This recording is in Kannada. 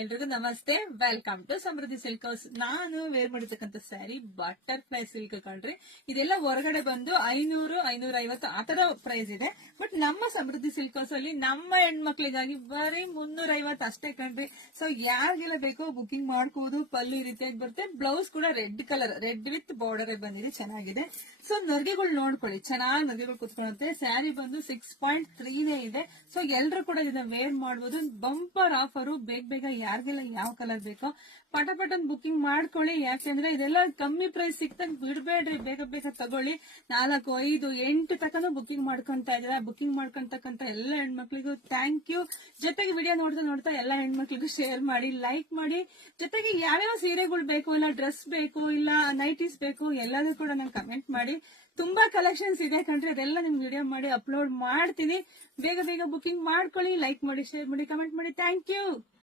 ಎಲ್ರಿಗೂ ನಮಸ್ತೆ. Welcome to Samriddhi silk house. ನಾನು ವೇರ್ ಮಾಡಿರ್ತಕ್ಕಂಥ ಸ್ಯಾರಿ ಬಟರ್ಫ್ಲೈ ಸಿಲ್ಕ್ ಕಣ್ರಿ. ಇದೆಲ್ಲ ಹೊರಗಡೆ ಬಂದು 500-550 ಆತರ ಪ್ರೈಸ್ ಇದೆ. ಬಟ್ ನಮ್ಮ ಸಮೃದ್ಧಿ ಸಿಲ್ಕ್ ಹೌಸ್ ಅಲ್ಲಿ ನಮ್ಮ ಹೆಣ್ಮಕ್ಳಿಗಾಗಿ ಬರೀ 350 ಅಷ್ಟೇ ಕಣ್ರಿ. ಸೊ ಯಾರಿಗೆಲ್ಲ ಬೇಕೋ ಬುಕಿಂಗ್ ಮಾಡ್ಕೋದು. ಪಲ್ಲು ಈ ರೀತಿಯಾಗಿ ಬರುತ್ತೆ. ಬ್ಲೌಸ್ ಕೂಡ red colour, red with border ಬಂದಿದೆ, ಚೆನ್ನಾಗಿದೆ. ಸೊ ನರ್ಗೆಗಳು ನೋಡ್ಕೊಳ್ಳಿ, ಚೆನ್ನಾಗಿ ನರ್ಗೆಗಳು ಕುತ್ಕೊಳ್ಳುತ್ತೆ. ಸ್ಯಾರಿ ಬಂದು 6.3 ಇದೆ. ಸೊ ಎಲ್ರು ಕೂಡ ಇದನ್ನ ವೇರ್ ಮಾಡಬಹುದು. Bumper offer. ಬೇಗ ಯಾರಿಗೆಲ್ಲ ಯಾವ ಕಲರ್ ಬೇಕೋ ಪಟಪಟನ್ ಬುಕಿಂಗ್ ಮಾಡ್ಕೊಳ್ಳಿ. ಯಾಕೆಂದ್ರೆ ಇದೆಲ್ಲ ಕಮ್ಮಿ ಪ್ರೈಸ್ ಸಿಕ್ತಂಗ್ ಬಿಡ್ಬೇಡ್ರಿ, ಬೇಗ ತಗೊಳ್ಳಿ. 4, 5, 8 ತಕನು ಬುಕಿಂಗ್ ಮಾಡ್ಕೊಂತ ಇದ್ದೀರಾ. ಬುಕಿಂಗ್ ಮಾಡ್ಕೊಂತಕ್ಕಂತ ಎಲ್ಲ ಹೆಣ್ಮಕ್ಳಿಗೂ ಥ್ಯಾಂಕ್ ಯು. ಜೊತೆಗೆ ವಿಡಿಯೋ ನೋಡ್ತಾ ಎಲ್ಲ ಹೆಣ್ಮಕ್ಳಿಗೂ ಶೇರ್ ಮಾಡಿ, ಲೈಕ್ ಮಾಡಿ. ಜೊತೆಗೆ ಯಾವ್ಯಾವ ಸೀರೆಗಳು ಬೇಕು, ಇಲ್ಲ ಡ್ರೆಸ್ ಬೇಕು, ಇಲ್ಲ ನೈಟೀಸ್ ಬೇಕು, ಎಲ್ಲದೂ ಕೂಡ ನಂಗೆ ಕಮೆಂಟ್ ಮಾಡಿ. ತುಂಬಾ ಕಲೆಕ್ಷನ್ಸ್ ಇದೆ ಕಣ್ರಿ, ಅದೆಲ್ಲ ನಿಮ್ಗೆ ವಿಡಿಯೋ ಮಾಡಿ ಅಪ್ಲೋಡ್ ಮಾಡ್ತೀನಿ. ಬೇಗ ಬುಕಿಂಗ್ ಮಾಡ್ಕೊಳ್ಳಿ. ಲೈಕ್ ಮಾಡಿ, ಶೇರ್ ಮಾಡಿ, ಕಮೆಂಟ್ ಮಾಡಿ. Thank you.